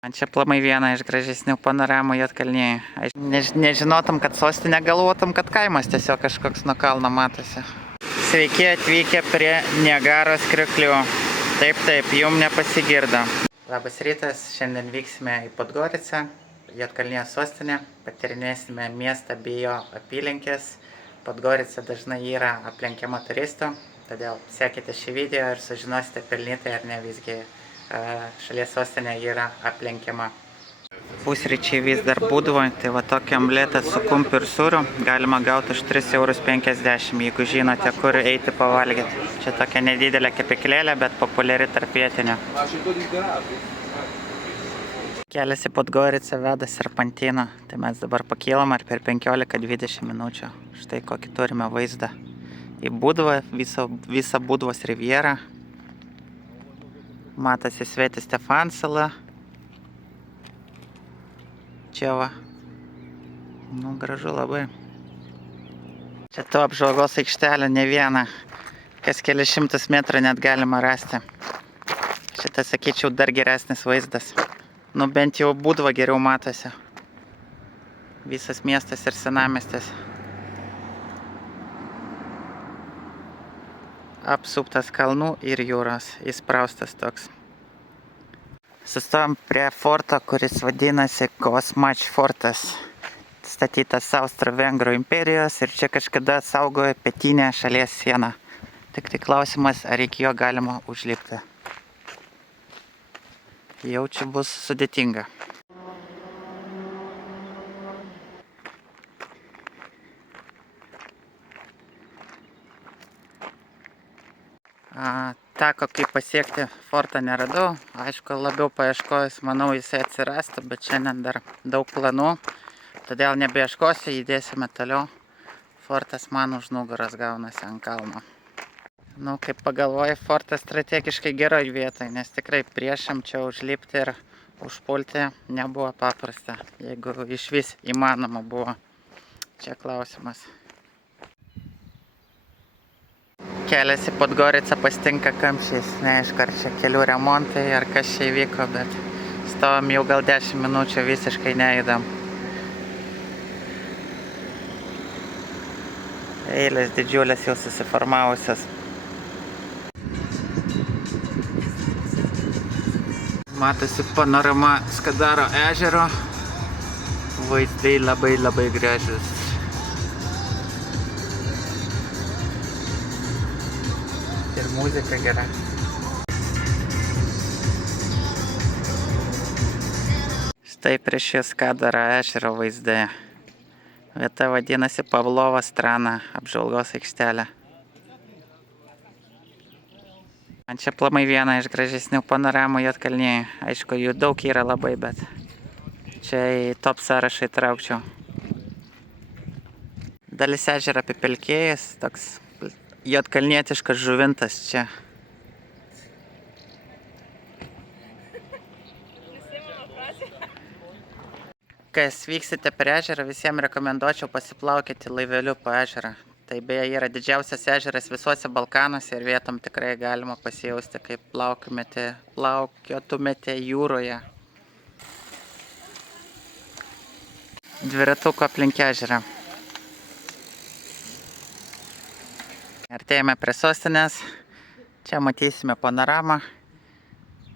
Man čia aplamai viena iš gražesnių panoramų Juodkalnijoj. Aš nežinotum, kad sostinė, galvotum, kad kaimas tiesiog kažkoks nuo kalno matosi. Sveiki atvykę prie Niagaros krioklių. Taip, jum nepasigirdo. Labas rytas, šiandien vyksime į Podgoricą, Juodkalnijos sostinę. Patyrinėsime miestą bei jo apylinkės. Podgorica dažnai yra aplenkiama turistų, todėl sekite šį video ir sužinosite pelnytai ar ne visgi šalies sostinė yra aplenkiama. Pusryčiai vis dar būdavo, tai va tokia omletą su kumpiu ir sūriu galima gauti už 3,50 €, jeigu žinote, kur eiti pavalgyti. Čia tokia nedidelė kepyklėlė, bet populiari tarp vietinių. Kelias į Podgoricą veda serpantino, tai mes dabar pakylam ar per 15-20 minučių. Štai kokį turime vaizdą į Budvą, visą Budvos rivjerą. Matosi Svetės Stefan sala. Čia va. Nu, gražu labai. Čia to apžvalgos aikštelė ne viena. Kas kelias šimtus metrų net galima rasti. Šitas, sakyčiau, dar geresnis vaizdas. Nu, bent jau Budva geriau matosi. Visas miestas ir senamiestis. Apsuptas kalnų ir jūros, įspraustas toks. Sustojom prie forto, kuris vadinasi Kosmač fortas. Statytas Austro-Vengrų imperijos ir čia kažkada saugojo pietinę šalies sieną. Tik tai klausimas, ar iki jo galima užlipti. Jau čia bus sudėtinga. Teko kaip pasiekti fortą neradau. Aišku, labiau paieškojus, manau, jisai atsirastų, bet šiandien dar daug planų. Todėl nebeieškosiu, judėsime toliau. Fortas man už nugaros gaunasi ant kalno. Nu, kaip pagalvoju, fortas strategiškai geroj vietoj, nes tikrai priešam čia užlipti ir užpulti nebuvo paprasta. Jeigu iš vis įmanoma buvo. Čia klausimas. Kelias į Podgoricą pasitinka kamščiais. Neaišku, ar čia kelių remontai, ar kas čia įvyko, bet stovam jau gal 10 minučių, visiškai nejudam. Eilės didžiulės jau susiformavusios. Matosi panorama Skadaro ežero. Vaizdai labai gražus. Ir muzika gera. Štai prieš Skadaro ežero vaizdai. Vieta vadinasi Pavlovo strana, apžvalgos aikštelė. Man čia aplamai viena iš gražesnių panoramų Juodkalnijoj. Aišku, jų daug yra labai, bet čia į top sąrašą įtraukčiau. Dalis ežero apipelkėjęs, toks juodkalnietiškas žuvintas čia. Kas vyksite per ežerą, visiems rekomenduočiau pasiplaukėti laiveliu po ežerą. Tai beje yra didžiausias ežeras visuose Balkanuose ir vietom tikrai galima pasijausti, kaip plaukiotumėte jūroje. Dviratuko aplink ežerą. Artėjame prie sostinės. Čia matysime panoramą.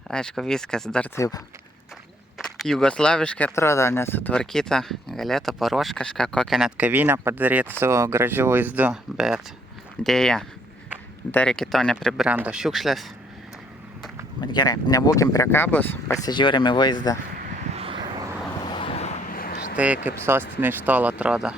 Aišku, viskas dar taip jugoslaviškai atrodo, nesutvarkyta. Galėtų paruošti kažką, kokią net kavinę padaryti su gražiu vaizdu, bet dėja, dar iki to nepribrendo šiukšlės. Bet gerai, nebūkim priekabūs, pasižiūrim į vaizdą. Štai kaip sostinė iš tolo atrodo.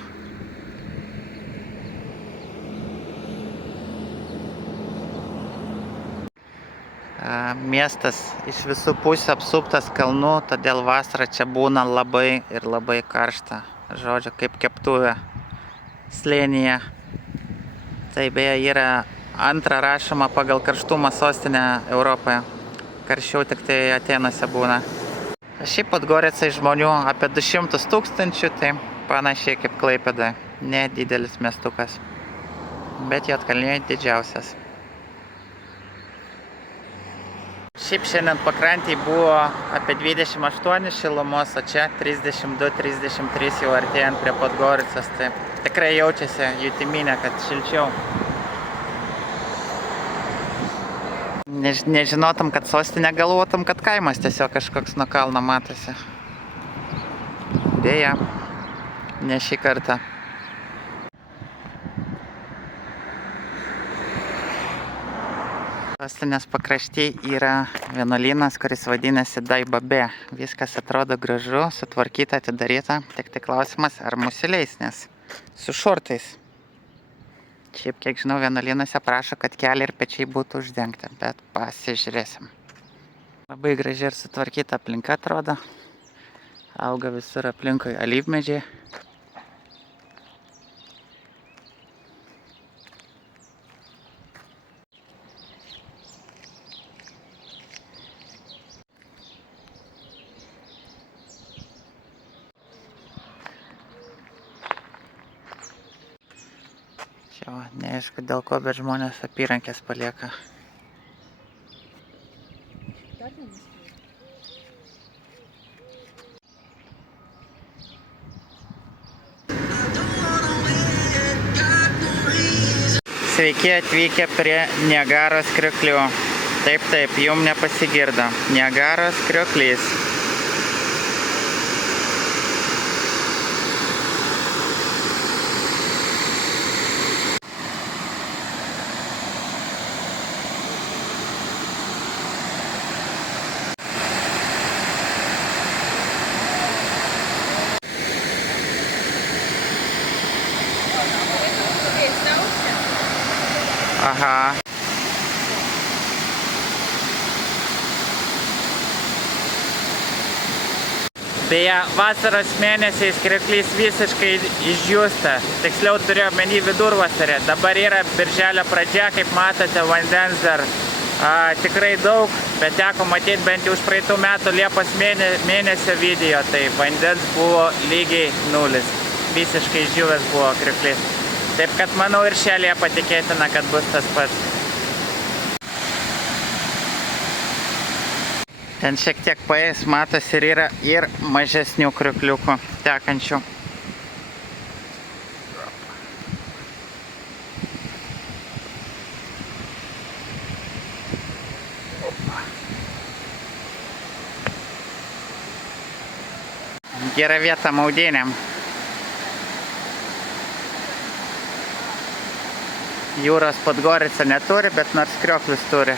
Miestas iš visų pusių apsuptas kalnų, todėl vasarą čia būna labai ir labai karšta. Žodžiu, kaip keptuvė slėnyje. Tai beje yra antra rašoma pagal karštumą sostinė Europoje. Karščiau tik tai Atėnuose būna. Šiaip Podgoricai žmonių apie 200 000, tai panašiai kaip Klaipėdoje. Nedidelis miestukas. Bet Juodkalnijoj didžiausias. Šiaip šiandien pakrantėje buvo apie 28 šilumos, o čia 32-33 jau artėjant prie Podgoricos. Tai tikrai jaučiasi jutiminė, kad šilčiau. Nežinotum, kad sostinė, galvotum, kad kaimas tiesiog kažkoks nuo kalno matosi. Deja, ne šį kartą. Sostinės pakrašty yra vienuolynas, kuris vadinasi Daibabe. Viskas atrodo gražu, sutvarkyta, atidaryta. Tik tai klausimas, ar mus įleis, nes su šortais. Šiaip, kiek žinau, vienuolynuose prašo, kad keliai ir pečiai būtų uždengti, bet pasižiūrėsim. Labai graži ir sutvarkyta aplinka atrodo. Auga visur aplinkui alyvmedžiai. Čia neaišku dėl ko, bet žmonės apyrankės palieka. Sveiki atvykę prie Niagaros krioklių. Taip, jum nepasigirdo. Niagaros krioklys. Aha. Beje, vasaros mėnesiais krioklys visiškai išdžiūsta. Tiksliau turėjau omeny vidurvasarį. Dabar yra birželio pradžia, kaip matote, vandens dar tikrai daug, bet teko matyti bent jau už praeitų metų Liepos mėnesio video, tai vandens buvo lygiai nulis. Visiškai išdžiūvęs buvo krioklys. Taip kad manau ir šią Liepą tikėtina, kad bus tas pats. Ten šiek tiek paės matos ir yra ir mažesnių kriokliukų tekančių. Gera vieta maudynėm. Jūros Podgorica neturi, bet nors krioklius turi.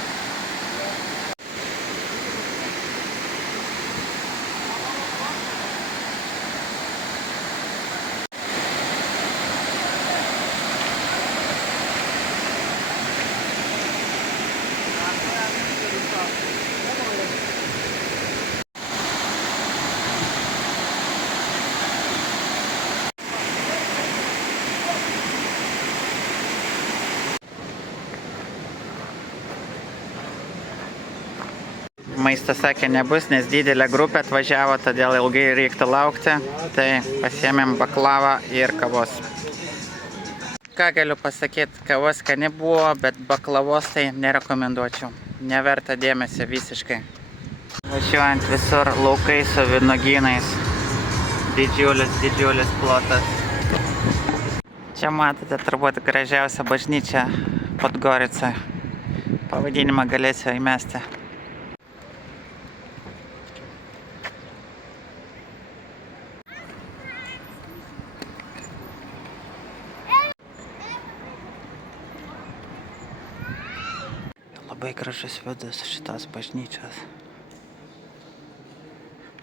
Maisto sakė nebus, nes didelė grupė atvažiavo, todėl ilgai reiktų laukti. Tai pasiėmėm baklavą ir kavos. Ką galiu pasakyti, kavos skani buvo, bet baklavos tai nerekomenduočiau. Neverta dėmesio visiškai. Važiuojant visur laukai su vynuogynais. Didžiulis plotas. Čia matote turbūt gražiausią bažnyčią Podgoricą. Pavadinimą galėsiu įmesti. Labai gražus vidus šitos bažnyčios.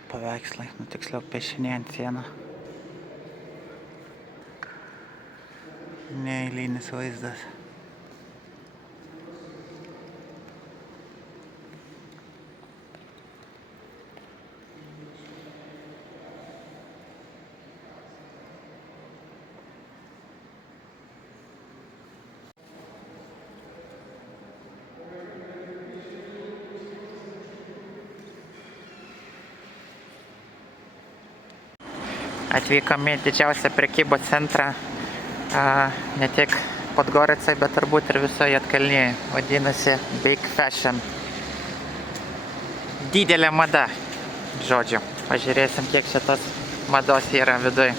Paveikslai, tiksliau piešiniai ant sienų. Neeilinis vaizdas. Atvykome į didžiausią prekybos centrą, ne tik Podgoricai, bet turbūt ir visoje Juodkalnėje. Vadinasi Big Fashion. didelė mada. Žodžiu, pažiūrėsim, kiek čia tos mados yra viduj.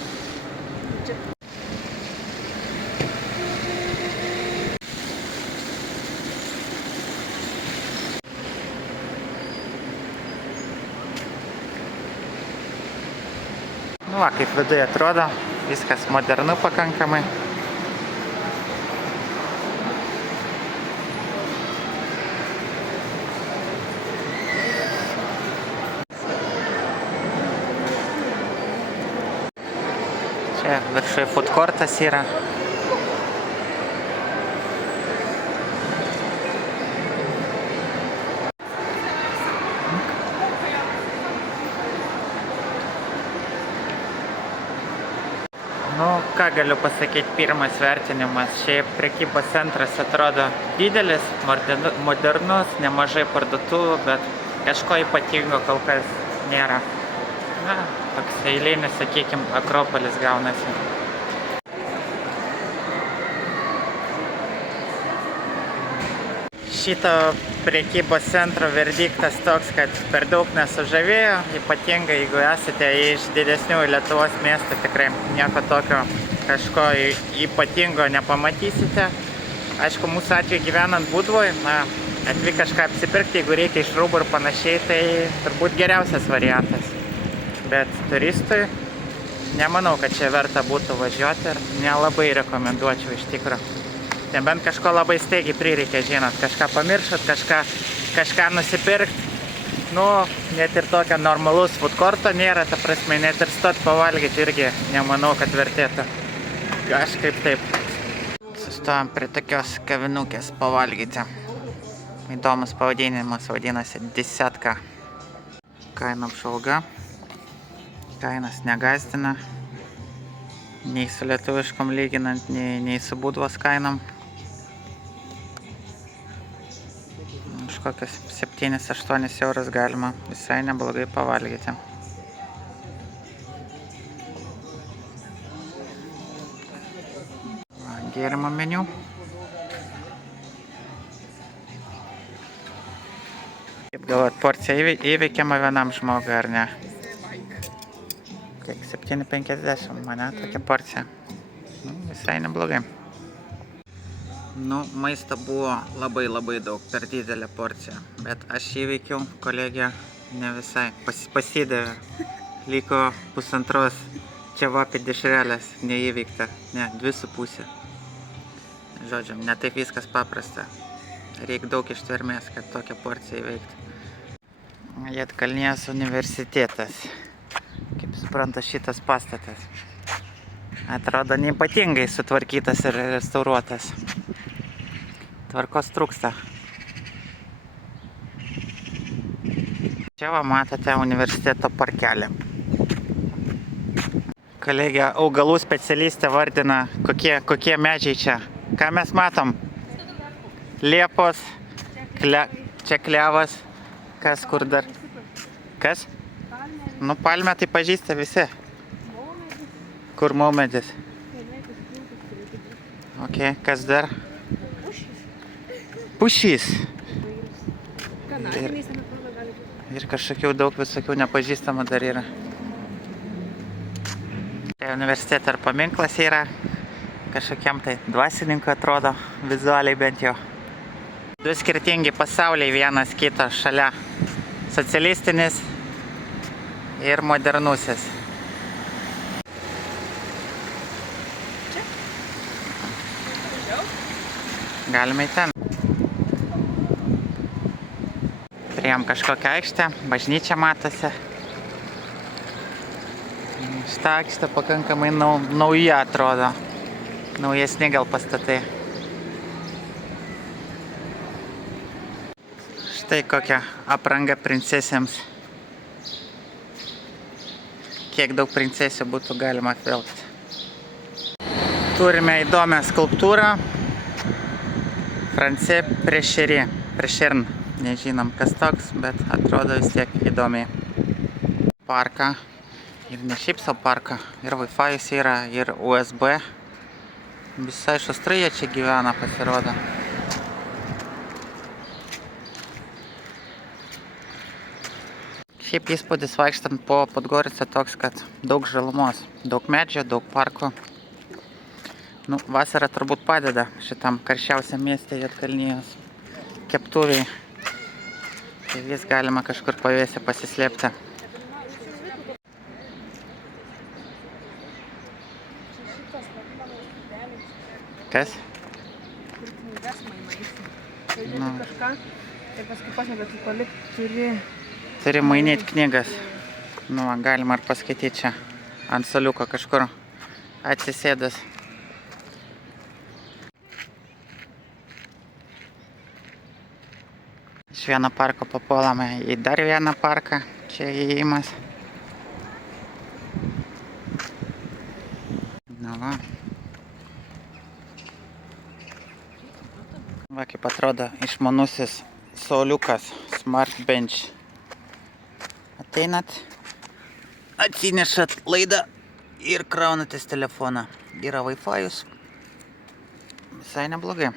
Nu va, kaip viduje atrodo, viskas modernu pakankamai. Čia viršui food courtas yra. Nu, ką galiu pasakyti, pirmas vertinimas. Šiaip prekybos centras atrodo didelis, modernus, nemažai parduotuvų, bet kažko ypatingo kol kas nėra. Na, toks eilinis, sakykim, Akropolis gaunasi. Šito prekybos centro verdiktas toks, kad per daug nesužavėjo, ypatingai jeigu esate iš didesnių Lietuvos miestų, tikrai nieko tokio kažko ypatingo nepamatysite. Aišku, mūsų atveju gyvenant Budvoj, atvyk kažką apsipirkti, jeigu reikia iš rūbų ir panašiai, tai turbūt geriausias variantas. Bet turistui nemanau, kad čia verta būtų važiuoti ir nelabai rekomenduočiau iš tikrųjų. Nebent kažko labai staigiai prireikia, žinot, kažką pamiršot, kažką nusipirkt. Nu, net ir tokio normalus food courto nėra, ta prasme, net ir stot pavalgyti irgi nemanau, kad vertėtų. Kažkaip taip. Sustojom prie tokios kavinukės pavalgyti. Įdomus pavadinimas, vadinasi Desetka. Kaina apžvalga. Kainas negazdina. Nei su lietuviškom lyginant, nei su Budvos kainom. Už kokius 7-8 eurus galima visai neblogai pavalgyti. Gėrimo meniu. Kaip galvot, porcija įveikiama vienam žmogui, ar ne? Kiek 7,50 mane tokia porcija. Nu, visai neblogai. Nu, maisto buvo labai daug, per didelę porciją. Bet aš įveikiau, kolegė ne visai. Pasidavė. Liko pusantros čevapė dešrelės neįveikta. Ne, 2,5. Žodžiu, ne taip viskas paprasta. Reikia daug ištvermės, kad tokią porciją įveikti. Juodkalnijos universitetas. Kaip supranta, šitas pastatas atrodo neypatingai sutvarkytas ir restauruotas. Tvarkos trūksta. Čia va matote universiteto parkelį. Kolegė augalų specialistė vardina, kokie medžiai čia. Ką mes matom? Liepos, čia klevas, kas kur dar? Kas? Nu, palmę tai pažįsta visi. Kur maumedis? Ok, kas dar? Pušys. Ir kažkokių daug visokių nepažįstamų dar yra. Tai universitete ar paminklas yra. Kažkokiam tai dvasininkui atrodo, vizualiai bent jau. Du skirtingi pasauliai vienas kito šalia. Socialistinis ir modernusis. Galime į ten. Priėjom kažkokią aikštę, bažnyčia matosi. Šitą aikštę pakankamai nauja atrodo. Naujesni gal pastatai. Štai kokia apranga princesėms. Kiek daug princesių būtų galima apvilkti. Turime įdomią skulptūrą. Francė Prešern. Nežinom kas toks, bet atrodo vis tiek įdomiai. Parką. Ir ne šiaip savo parką. Ir Wi-Fi yra, ir USB. Visai šustrai jie čia gyvena, pasirodo. Šiaip įspūdis vaikštant po Podgoricą toks, kad daug žalumos, daug medžio, daug parkų. Nu, vasara turbūt padeda šitam karščiausiam mieste Juodkalnijos keptuviai. Tai vis galima kažkur pavėsį pasislėpti. Kas? Nu. Ir paskui pasakė, kad tu palik Turi mainyti knygas. Nu, galima ir paskaityti čia ant saliuko kažkur atsisėdęs. Iš vieno parko papuolame į dar vieną parką. Čia įėjimas. Na va. Va kaip atrodo išmanusis sauliukas Smart Bench. Ateinat, atsinešat laidą ir kraunatės telefoną. Yra Wi-Fi'us. Visai neblogai.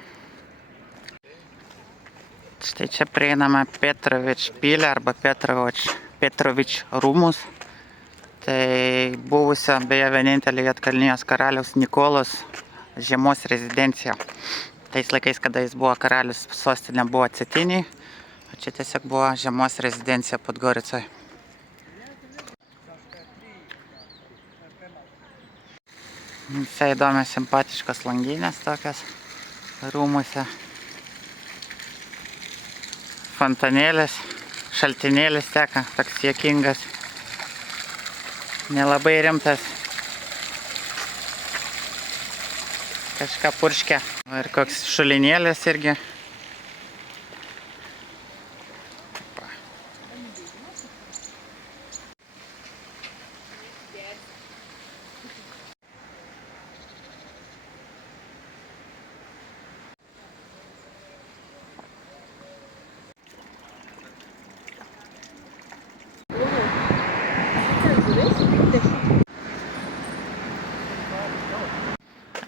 Štai čia prieiname Petrovič pilį arba Petrovič rūmus. Tai buvusio, beje, vienintelė Juodkalnijos karaliaus Nikolos žiemos rezidencija. Tais laikais, kada jis buvo karalius, sostinė buvo Cetinėj, o čia tiesiog buvo žiemos rezidencija Podgoricoje. Visai įdomios, simpatiškos langinės tokios rūmuose. Fontanėlis, šaltinėlis teka, toks juokingas. Nelabai rimtas. Kažką purškia. Ir koks šulinėlis irgi.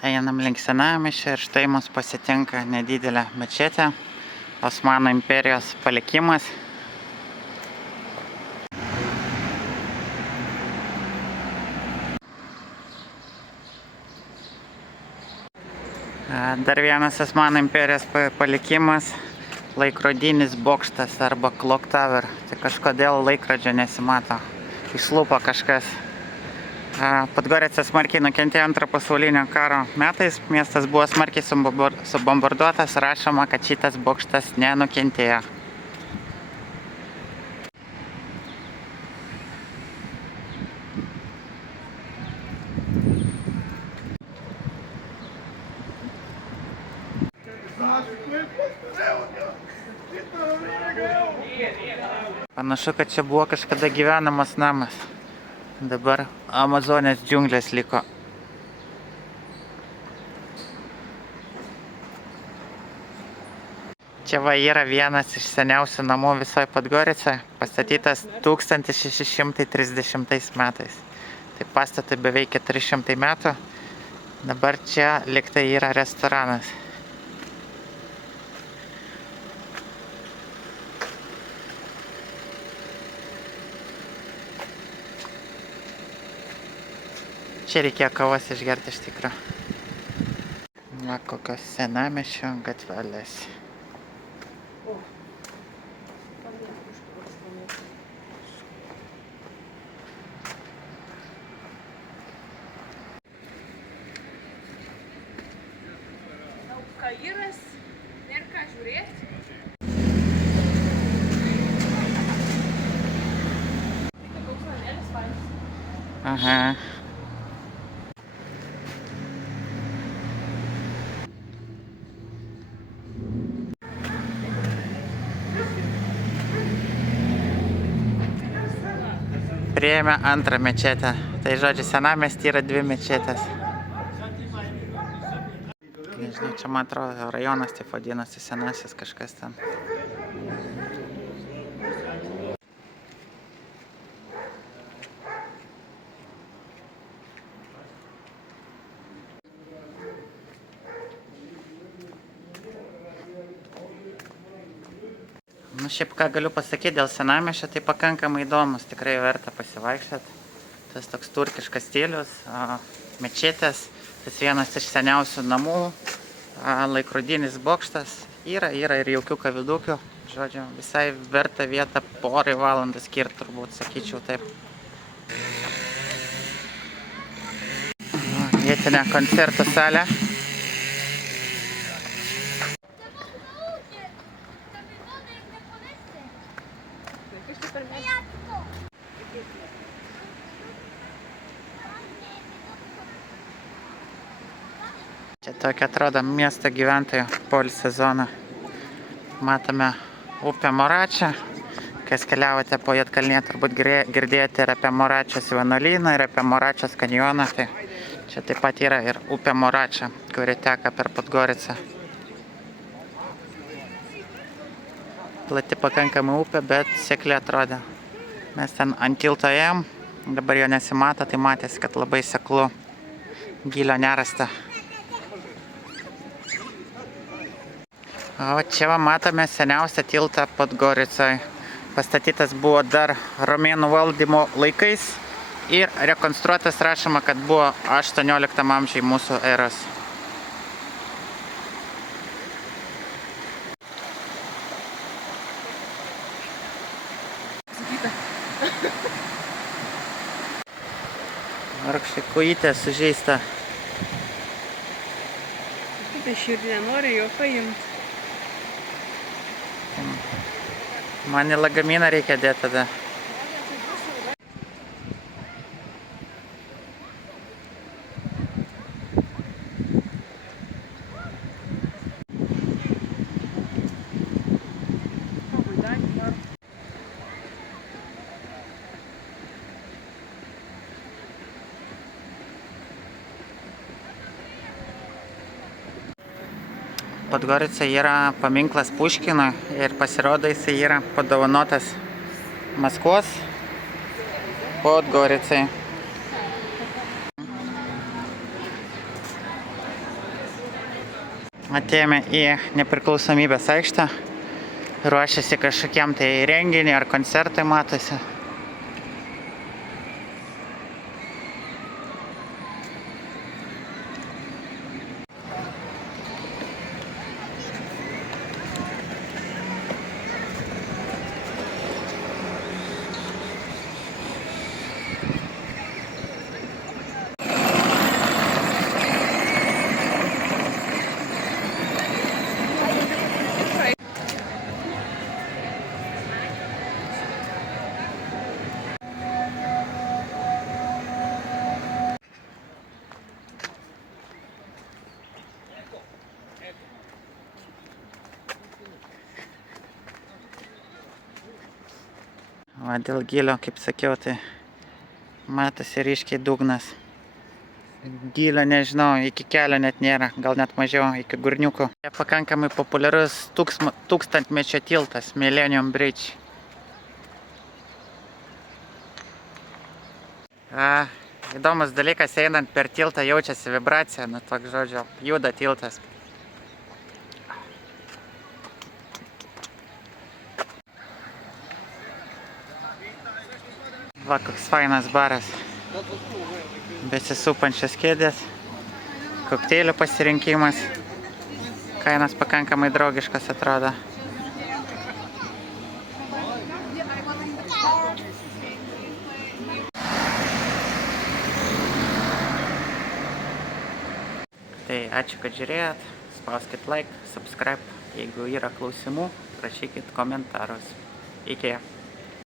Einam link senamiesčio ir štai mus pasitinka nedidelė mečetė, Osmanų imperijos palikimas. Dar vienas Osmanų imperijos palikimas, laikrodinis bokštas arba clock tower. Tai kažkodėl laikrodžio nesimato, išlupo kažkas. Podgorica smarkiai nukentėjo Antro pasaulinio karo metais, miestas buvo smarkiai subombarduotas, rašoma, kad šitas bokštas nenukentėjo. Panašu, kad čia buvo kažkada gyvenamas namas. Dabar Amazonės džiunglės liko. Čia va yra vienas iš seniausių namų visoje Podgoricoje, pastatytas 1630 metais. Tai pastatui beveik 400 metų. Dabar čia liktai yra restoranas. Čia reikėjo kavos išgerti iš tikro. Va, kokios senamiesčio gatvelės. Kairas, nėra ką žiūrėti. Aha. Priėjome antrą mečetę. Tai žodžiu, senamiesty yra 2 mečetės. Nežinau, čia man atrodo rajonas taip vadinasi, senasis kažkas ten. Nu, šiaip ką galiu pasakyti dėl senamiesčio, tai pakankamai įdomus, tikrai verta pasivaikščioti. Tas toks turkiškas stilius, mečetės, tas vienas iš seniausių namų, laikrodinis bokštas, yra ir jaukių kavidukių. Žodžiu, visai verta vietą porai valandų skirti, turbūt, sakyčiau taip. Vietinė koncertų salė. Čia tokia atrodo miesto gyventojų poilsio zona. Matome upę Moračią. Kas keliavote po Juodkalniją, turbūt girdėjote ir apie Moračios vienuolyną, ir apie Moračios kanjoną. Tai čia taip pat yra ir upė Moračia, kuri teka per Podgoricą. Plati pakankamai upė, bet sekli atrodė. Mes ten ant tilto ėjom, dabar jo nesimato, tai matėsi, kad labai seklu, gylio nerasta. O čia va matome seniausią tiltą Podgoricoje. Pastatytas buvo dar romėnų valdymo laikais ir rekonstruotas, rašoma, kad buvo 18 amžiai mūsų eros. Vargšai kojytė sužeista. Tai širdį nenori jo paimti. Man į lagaminą reikia dėti tada. Podgorica yra paminklas Puškinui ir pasirodo jisai yra padovanotas Maskvos Podgoricai. Atėjome į Nepriklausomybės aikštę, ruošiasi kažkokiam tai renginiui ar koncertui, matosi. Va, dėl gylio, kaip sakiau, tai matosi ryškiai dugnas. Gylio nežinau, iki kelio net nėra, gal net mažiau, iki gurniukų. Pakankamai populiarus tūkstantmečio tiltas, Millennium Bridge. Įdomus dalykas, einant per tiltą jaučiasi vibracija, nu toks žodžio, juda tiltas. Va, koks fainas baras. Besisupančios kėdės. Kokteilių pasirinkimas. Kainos pakankamai draugiškas atrodo. Tai ačiū, kad žiūrėjot. Spauskit like, subscribe. Jeigu yra klausimų, rašykit komentarus. Iki.